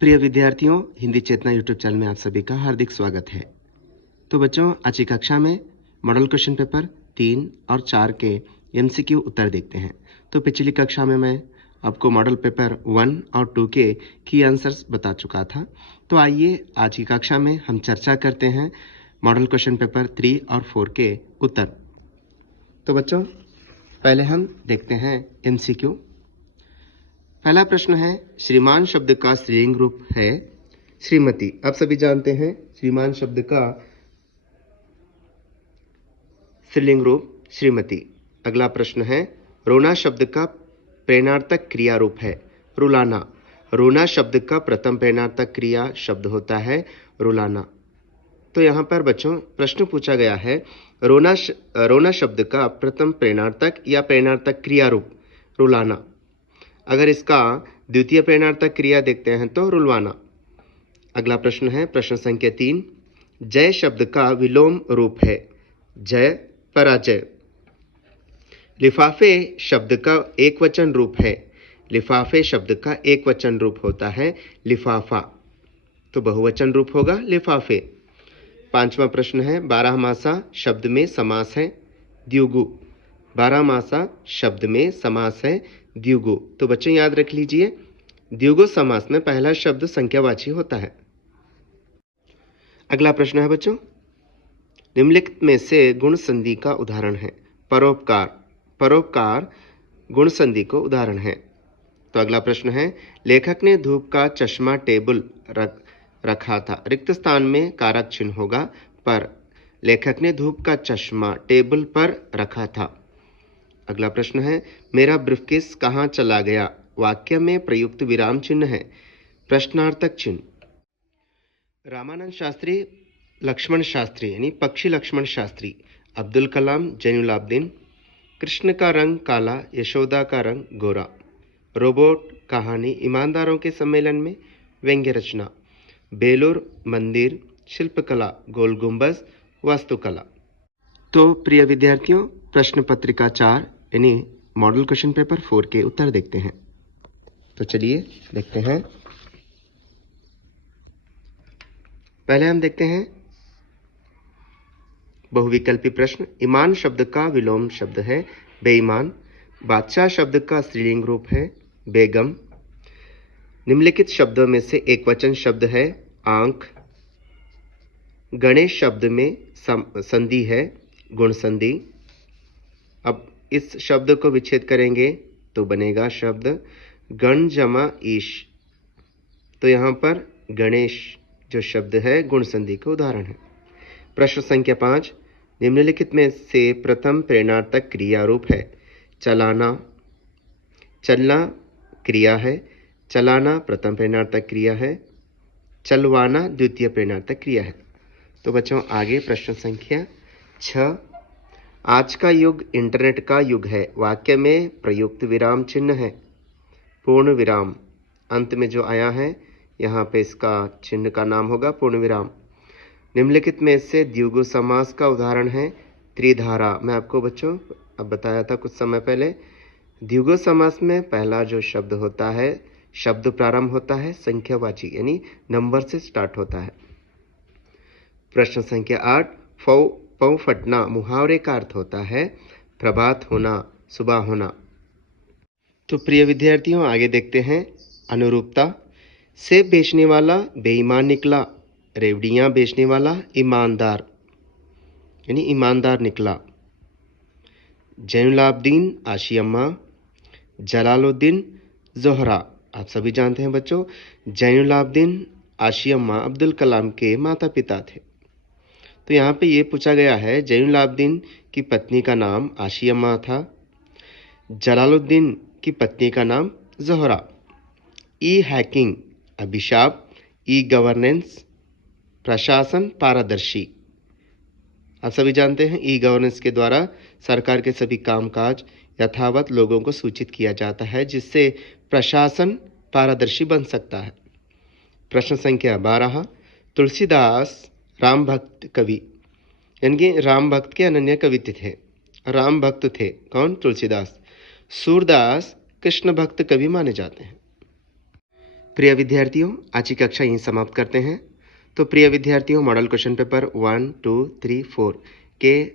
प्रिय विद्यार्थियों, हिंदी चेतना YouTube channel में आप सभी का हार्दिक स्वागत है। तो बच्चों, आज की कक्षा में मॉडल क्वेश्चन पेपर 3 और 4 के एमसीक्यू उत्तर देखते हैं। तो पिछली कक्षा में मैं आपको मॉडल पेपर 1 और 2 के की आंसर्स बता चुका था। तो आइए आज की कक्षा में हम चर्चा करते हैं मॉडल क्वेश्चन पेपर 3 और 4 के उत्तर। तो बच्चों, पहले हम देखते हैं एमसीक्यू। पहला प्रश्न है, श्रीमान शब्द का स्त्रीलिंग रूप है श्रीमती। आप सभी जानते हैं श्रीमान शब्द का स्त्रीलिंग रूप श्रीमती। अगला प्रश्न है, रोना शब्द का प्रेरणार्थक क्रिया रूप है रुलाना। रोना शब्द का प्रथम प्रेरणार्थक क्रिया शब्द होता है रुलाना। तो यहाँ पर बच्चों प्रश्न पूछा गया है, रोना शब्द का प्रथम प्रेरणार्थक या प्रेरणार्थक क्रिया रूप रुलाना। अगर इसका द्वितीय प्रेरणार्थक क्रिया देखते हैं तो रुलवाना। अगला प्रश्न है प्रश्न संख्या 3, जय शब्द का विलोम रूप है जय पराजय। लिफाफे शब्द का एक वचन रूप है, लिफाफे शब्द का एक वचन रूप होता है लिफाफा, तो बहुवचन रूप होगा लिफाफे। पांचवा प्रश्न है, बारहमासा शब्द में समास है द्विगु। बारहमासा शब्द में समास है द्विगु। तो बच्चों याद रख लीजिए, द्विगु समास में पहला शब्द संख्यावाची होता है। अगला प्रश्न है बच्चों, निम्नलिखित में से गुण संधि का उदाहरण है परोपकार। परोपकार गुण संधि को उदाहरण है। तो अगला प्रश्न है, लेखक ने धूप का चश्मा टेबल रखा था। रिक्त स्थान में कारक चिन्ह होगा पर। लेखक ने धूप का चश्मा टेबल पर रखा था। अगला प्रश्न है, मेरा ब्रीफकेस कहाँ चला गया। वाक्य में प्रयुक्त विराम चिन्ह है प्रश्नार्थक चिन्ह। रामानंद शास्त्री, लक्ष्मण शास्त्री यानी पक्षी लक्ष्मण शास्त्री, अब्दुल कलाम, जैनुलाब्दीन। कृष्ण का रंग काला, यशोदा का रंग गोरा। रोबोट कहानी, ईमानदारों के सम्मेलन में व्यंग्य रचना। बेलूर मंदिर, शिल्पकला, गोल गुंबज, वास्तुकला। तो प्रिय विद्यार्थियों, प्रश्न पत्रिका 4 यानी मॉडल क्वेश्चन पेपर 4 के उत्तर देखते हैं। तो चलिए देखते हैं। पहले हम देखते हैं बहुविकल्पी प्रश्न। ईमान शब्द का विलोम शब्द है बेईमान। बादशाह शब्द का स्त्रीलिंग रूप है बेगम। निम्नलिखित शब्दों में से एक वचन शब्द है आंख। गणेश शब्द में संधि है गुण संधि। अब इस शब्द को विच्छेद करेंगे तो बनेगा शब्द गण जमा ईश। तो यहाँ पर गणेश जो शब्द है गुण संधि का उदाहरण है। प्रश्न संख्या 5, निम्नलिखित में से प्रथम प्रेरणार्थक क्रिया रूप है चलाना। चलना क्रिया है, चलाना प्रथम प्रेरणार्थक क्रिया है, चलवाना द्वितीय प्रेरणार्थक क्रिया है। तो बच्चों आगे प्रश्न संख्या 6, आज का युग इंटरनेट का युग है। वाक्य में प्रयुक्त विराम चिन्ह है पूर्ण विराम। अंत में जो आया है यहाँ पे इसका चिन्ह का नाम होगा पूर्ण विराम। निम्नलिखित में से द्विगु समास का उदाहरण है त्रिधारा। मैं आपको बच्चों अब बताया था कुछ समय पहले, द्विगु समास में पहला जो शब्द होता है, शब्द प्रारंभ होता है संख्यावाची यानी नंबर से स्टार्ट होता है। प्रश्न संख्या 8, पौ फटना मुहावरे का अर्थ होता है प्रभात होना, सुबह होना। तो प्रिय विद्यार्थियों आगे देखते हैं अनुरूपता। सेब बेचने वाला बेईमान निकला, रेवड़ियां बेचने वाला ईमानदार यानी ईमानदार निकला। जैनुलाब्दीन आशियम्मा, जलालुद्दीन जोहरा। आप सभी जानते हैं बच्चों, जैनुलाब्दीन आशियम्मा अब्दुल कलाम के माता पिता थे। तो यहाँ पे ये पूछा गया है, जैनुलाब्दीन की पत्नी का नाम आशियम्मा था, जलालुद्दीन की पत्नी का नाम जोहरा। ई हैकिंग अभिशाप, ई गवर्नेंस प्रशासन पारदर्शी। आप सभी जानते हैं ई गवर्नेंस के द्वारा सरकार के सभी कामकाज यथावत लोगों को सूचित किया जाता है, जिससे प्रशासन पारदर्शी बन सकता है। प्रश्न संख्या 12, तुलसीदास राम भक्त कवि यानी कि राम भक्त के अनन्य कवि थे। राम भक्त थे कौन? तुलसीदास। सूरदास कृष्ण भक्त कवि माने जाते हैं। प्रिय विद्यार्थियों, आज की कक्षा यहीं समाप्त करते हैं। तो प्रिय विद्यार्थियों, मॉडल क्वेश्चन पेपर 1, 2, 3, 4 के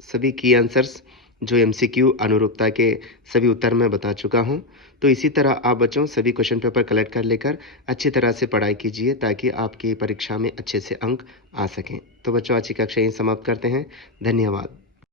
सभी की आंसर्स जो एमसीक्यू अनुरूपता के सभी उत्तर मैं बता चुका हूं। तो इसी तरह आप बच्चों सभी क्वेश्चन पेपर कलेक्ट कर लेकर अच्छी तरह से पढ़ाई कीजिए ताकि आपकी परीक्षा में अच्छे से अंक आ सकें। तो बच्चों, आज की कक्षा यहीं समाप्त करते हैं। धन्यवाद।